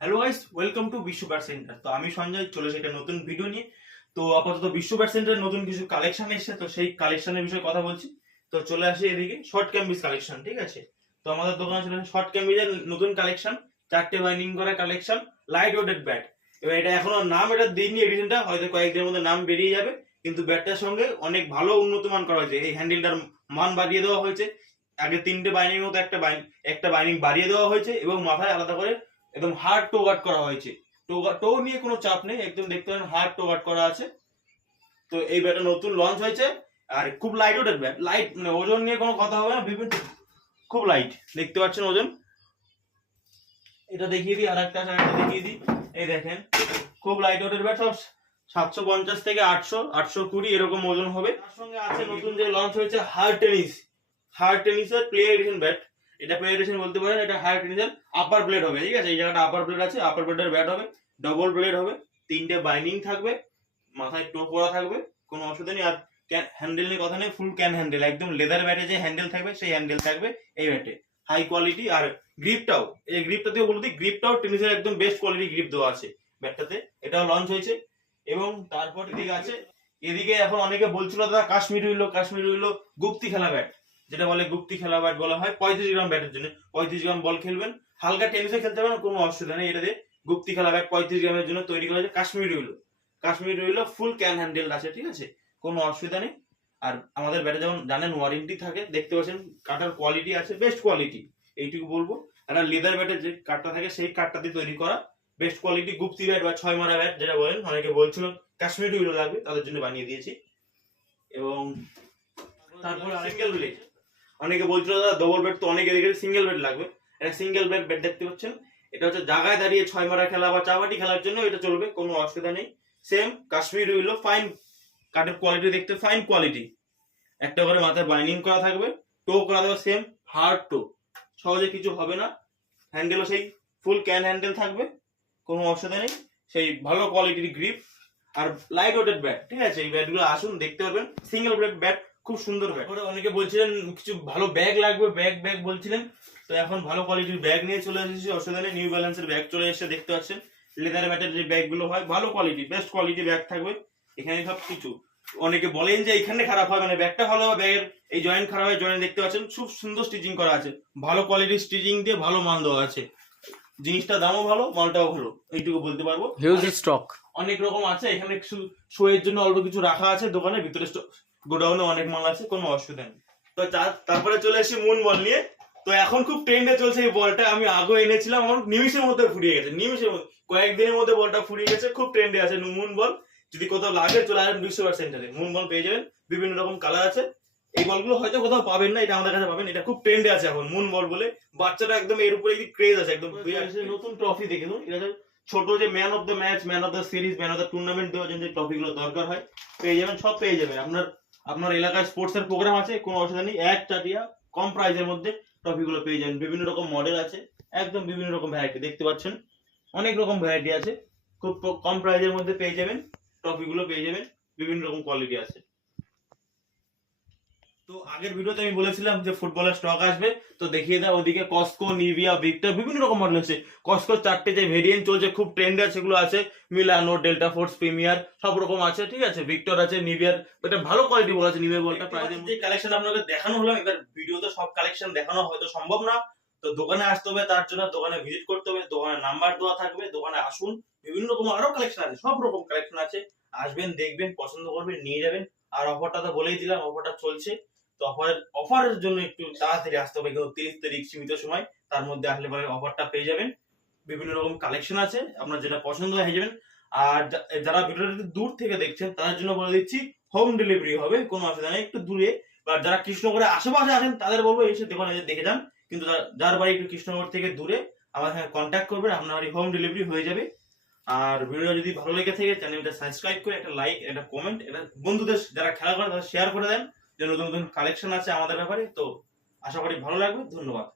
Hello guys welcome to Biswa bat centre তো আমি সঞ্জয়, চলে একটা নতুন ভিডিও নিয়ে। তো আপাতত বিশ্ব ব্যাট সেন্টারের নতুন কিছু কালেকশন এসেছে, তো সেই কালেকশনের বিষয়ে কথা বলছি। তো চলে আসি এদিকে শর্ট ক্যাম্বিস কালেকশন ঠিক আছে? তো আমাদের দোকানে চলে শর্ট ক্যাম্বিজের নতুন কালেকশন চারটে বাইনিং করা কালেকশন লাইট ওয়েটেড ব্যাট এবার এটা এখনও নাম এটা দিইনি এডিশনটা হয়তো কয়েকদিনের মধ্যে নাম বেরিয়ে যাবে। কিন্তু ব্যাটটার সঙ্গে অনেক ভালো উন্নত মান করা হয়েছে। এই হ্যান্ডেলটার মান বাড়িয়ে দেওয়া হয়েছে। আগে তিনটে বাইনিং মতো একটা বাইন একটা বাইনিং বাড়িয়ে দেওয়া হয়েছে এবং মাথায় আলাদা করে একদম হার্ড টো গার্ড করা হয়েছে। টো নিয়ে কোনো চাপ নেই, একদম দেখতে পারেন হার্ড টো গার্ড করা আছে। তো এই ব্যাটটা নতুন লঞ্চ হয়েছে, আর খুব লাইট ওয়েটের ব্যাট লাইট মানে ওজন নিয়ে কোনো কথা হবে না, বিভিন্ন খুব লাইট দেখতে পাচ্ছেন ওজন। এটা দেখিয়ে দিই আর একটা দেখিয়ে দিই। এই দেখেন, খুব লাইট ওয়েটের ব্যাট, সব সাতশো পঞ্চাশ থেকে আটশো আটশো কুড়ি এরকম ওজন হবে। তার সঙ্গে আছে নতুন যে লঞ্চ হয়েছে হার্ড টেনিস হার্ড টেনিসের প্লে এডিশন ব্যাট। এটা প্লে এডিশন বলতে পারেন, এটা হার্ড টেনিসের আপার ব্লেড হবে, ঠিক আছে? এই জায়গাটা আপার ব্লেড আছে আপার ব্লেডের ব্যাট হবে ডবল ব্লেড হবে, তিনটে বাইন্ডিং থাকবে, মাথায় টো করা থাকবে, কোনো অসুবিধা নেই, আর ক্যান হ্যান্ডেল নিয়ে কথা নেই ফুল ক্যান হ্যান্ডেল একদম লেদার ব্যাটে যে হ্যান্ডেল থাকবে, সেই হ্যান্ডেল থাকবে এই ব্যাটে হাই কোয়ালিটি আর গ্রিপটাও এই গ্রিপটা দিয়ে বলে দিই গ্রিপটাও টেনিসের একদম বেস্ট কোয়ালিটি গ্রিপ দেওয়া আছে ব্যাটটাতে এটাও লঞ্চ হয়েছে। এবং তারপর এদিকে আছে, এদিকে এখন অনেকে বলছিল, দাদা, কাশ্মীর হইল কাশ্মীর হইল গুপ্তি খেলা ব্যাট যেটা বলে গুপ্তি খেলা ব্যাট বলা হয় পঁয়ত্রিশ গ্রাম ব্যাটের জন্য। পঁয়ত্রিশ গ্রাম বল খেলবেন হালকা টেনিসে খেলতে পারেন কোনো অসুবিধা নেই। এটা দিয়ে গুপ্তি খেলা ব্যাট পঁয়ত্রিশ গ্রামের জন্য তৈরি করা হয়েছে কাশ্মীর হইল কাশ্মীর হইল ফুল ক্যান হ্যান্ডেল আছে ঠিক আছে? কোনো অসুবিধা নেই। আর আমাদের ব্যাটে যেমন জানেন ওয়ারেন্টি থাকে দেখতে পাচ্ছেন কাটার কোয়ালিটি আছে বেস্ট কোয়ালিটি এইটুকু বলব। একটা লেদার ব্যাটের যে কাঠটা থাকে সেই কাঠটা দিয়ে তৈরি করা বেস্ট কোয়ালিটি গুপ্তি ব্যাট বা ছয় মারা ব্যাট যেটা বলেন অনেকে বলছিল কাশ্মীর উইলো লাগবে তাদের জন্য বানিয়ে দিয়েছি। এবং তারপরে সিঙ্গেল ব্লেড অনেকে বলছিল, দাদা ডবল বেড তো অনেকে দেখে সিঙ্গেল বেড লাগবে। এটা সিঙ্গেল বেড বেড দেখতে পাচ্ছেন? এটা হচ্ছে জায়গায় দাঁড়িয়ে ছয় মারা খেলা বা চাবাটি খেলার জন্য এটা চলবে, কোনো অসুবিধা নেই। সেম কাশ্মীর উইলো ফাইন কাঠের কোয়ালিটি দেখতে ফাইন কোয়ালিটি একটা করে মাথায় বাইন্ডিং করা থাকবে টো করা থাকবে সেম হার্ড টো সহজে কিছু হবে না। হ্যান্ডেলও সেই ফুল ক্যান হ্যান্ডেল থাকবে, কোনো অসুবিধা নেই। সেই ভালো কোয়ালিটির গ্রিপ আর লাইট ওয়েটেড ব্যাট ঠিক আছে? এই ব্যাটগুলো আসুন, দেখতে পারবেন। সিঙ্গেল ব্যাট খুব সুন্দর ব্যাগ অনেকে বলছিলেন কিছু ভালো ব্যাগ লাগবে? ব্যাগ ব্যাগ বলছিলেন। তো এখন ভালো কোয়ালিটির ব্যাগ নিয়ে চলে এসেছি। অসুবিধা নেই নিউ ব্যালেন্সের ব্যাগ চলে এসে দেখতে পাচ্ছেন। লেদার ব্যাটের যে ব্যাগগুলো হয় ভালো কোয়ালিটি বেস্ট কোয়ালিটি ব্যাগ থাকবে। এখানে সব কিছু। অনেকে বলেন যে এখানে খারাপ হয়। মানে ব্যাগটা ভালো হবে ব্যাগের এই জয়েন্ট খারাপ হয় জয়েন্ট দেখতে পাচ্ছেন খুব সুন্দর স্টিচিং করা আছে। ভালো কোয়ালিটির স্টিচিং দিয়ে ভালো মান দেওয়া আছে। জিনিসটা দামও ভালো মালটাও ভালো এইটুকু বলতে পারব। হিউজ স্টক অনেক রকম আছে এখানে কিছু শোয়ের জন্য অল্প কিছু রাখা আছে দোকানে ভিতরে গোডাউনে অনেক মাল আছে কোনো অসুবিধা নেই। তো তারপরে চলে এসেছি মুন বল নিয়ে। তো এখন খুব ট্রেন্ডে চলছে এই বলটা আমি আগে এনেছিলাম আমার নিমিষের মধ্যে ফুরিয়ে গেছে মধ্যে কয়েকদিনের মধ্যে বলটা ফুরিয়ে গেছে খুব ট্রেন্ডে আছে মুন বল যদি কোথাও লাগে চলে আসবেন বিশ্ব সেন্টারে মুন বল পেয়ে যাবেন বিভিন্ন রকম কালার আছে। এই বলগুলো হয়তো কোথাও পাবেন না এটা আমাদের কাছে পাবেন এটা খুব ট্রেন্ডে আছে এখন মুন বল বলে। বাচ্চারা একদম এর উপরে ক্রেজ আছে একদম নতুন ট্রফি দেখে দেখুন এটা ছোট যে man of the match man of the series man of the tournament দেওয়ার জন্য যে ট্রফিগুলো দরকার হয় পেয়ে যাবেন সব পেয়ে যাবেন। আপনার আপনার এলাকায় স্পোর্টসের প্রোগ্রাম আছে, কোনো অসুবিধা নেই। এক চাটিয়া কম প্রাইজের মধ্যে ট্রফিগুলো পেয়ে যাবেন। বিভিন্ন রকম মডেল আছে, একদম বিভিন্ন রকম ভ্যারাইটি দেখতে পাচ্ছেন? অনেক রকম ভ্যারাইটি আছে। খুব কম প্রাইজের মধ্যে পেয়ে যাবেন ট্রফিগুলো পেয়ে যাবেন। বিভিন্ন রকম কোয়ালিটি আছে। তো আগের ভিডিওতে আমি বলেছিলাম যে ফুটবলের স্টক আসবে তো দেখিয়ে দাও ওদিকে কস্কো নিভিয়া ভিক্টর বিভিন্ন রকম মডেল আছে। কস্কো চারটে যে ভেরিয়েন্ট চলছে খুব ট্রেন্ডে আছে সেগুলো আছে। মিলানো ডেল্টা ফোর্স প্রিমিয়ার সব রকম আছে ঠিক আছে? ভিক্টর আছে নিভিয়ার এটা ভালো কোয়ালিটি বলা আছে নিভিয়া বলটা মধ্যে কালেকশন আপনাকে দেখানো হলো এবার ভিডিওতে সব কালেকশন দেখানো হয়তো সম্ভব না। তো দোকানে আসতে হবে তার জন্য দোকানে ভিজিট করতে হবে দোকানের নাম্বার দেওয়া থাকবে দোকানে আসুন। বিভিন্ন রকম আরও কালেকশন আছে সব রকম কালেকশন আছে। আসবেন দেখবেন পছন্দ করবেন নিয়ে যাবেন। আর অফারটা তো বলেই দিলাম অফারটা চলছে। তো অফারের অফারের জন্য একটু তাড়াতাড়ি আসতে হবে। কিন্তু তিরিশ তারিখ সীমিত সময়, তার মধ্যে আসলে পরে অফারটা পেয়ে যাবেন। বিভিন্ন রকম কালেকশন আছে, আপনার যেটা পছন্দ হয়ে যাবেন। আর যারা ভিডিওটা একটু দূর থেকে দেখছেন, তাদের জন্য বলে দিচ্ছি হোম ডেলিভারি হবে, কোনো অসুবিধা নেই, একটু দূরে। বা যারা কৃষ্ণনগরের আশেপাশে আছেন, তাদের বলব, এসে দোকানে দেখে যান। কিন্তু যার বাড়ি একটু কৃষ্ণনগর থেকে দূরে আমার সঙ্গে কন্ট্যাক্ট করবেন, আপনার বাড়ি হোম ডেলিভারি হয়ে যাবে। আর ভিডিও যদি ভালো লেগে থাকে চ্যানেলটা সাবস্ক্রাইব করে একটা লাইক একটা কমেন্ট এটা বন্ধুদের যারা খেলা করে তারা শেয়ার করে দেন। যে নতুন নতুন কালেকশন আছে আমাদের ব্যাপারে তো আশা করি ভালো লাগবে। ধন্যবাদ।